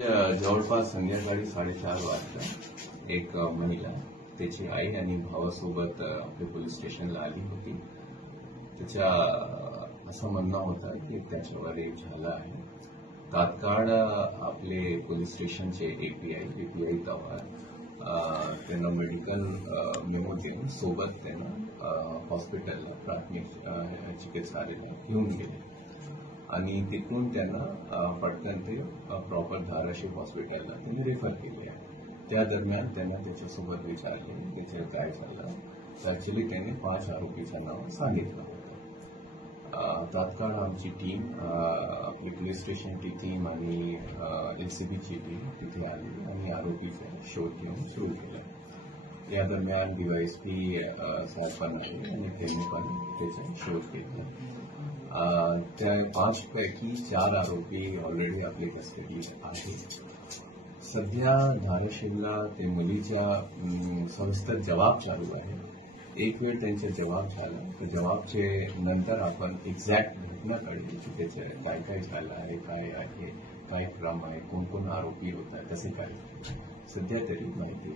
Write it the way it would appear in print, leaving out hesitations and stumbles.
जवळपास संध्याकाळी 4:30 वाजता एक महिला त्याची आई आणि भावासोबत आपल्या पोलीस स्टेशनला आली होती. त्याच्या असं म्हणणं होतं की त्याच्यावर एक झालं आहे. तात्काळ आपले पोलीस स्टेशनचे एपीआय तवार त्यांना मेडिकल मेमो देऊन सोबत त्यांना हॉस्पिटलला प्राथमिक चिकित्सालयाला घेऊन गेले आणि तिथून त्यांना पटकन ते प्रॉपर धाराशिव हॉस्पिटलला त्यांनी रेफर केले आहे. त्या दरम्यान त्यांना त्याच्यासोबत विचारले त्याचं काय झालं. तर ऍक्च्युली त्यांनी 5 आरोपीचं नाव सांगितलं होतं. तात्काळ आमची टीम आपली पोलीस स्टेशनची टीम आणि एलसीबीची टीम तिथे आली आणि आरोपीचा शोध घेऊन सुरू केला. या दरम्यान डीवायएसपी साहेब पण आले आणि त्यांनी पण त्याचा शोध घेतला. त्या 5 पैकी 4 आरोपी ऑलरेडी आपल्या कस्टडीत आहेत. सध्या धाराशिवला ते मुलीचा सविस्तर जबाब चालू आहे. एक वेळ त्यांचा जबाब झाला तर जबाबचे नंतर आपण एक्झॅक्ट घटना कळेल की त्याचं काय काय झालं आहे, काय आहे, काय क्रम आहे, कोण कोण आरोपी होता, कसे काय सध्या तरी माहिती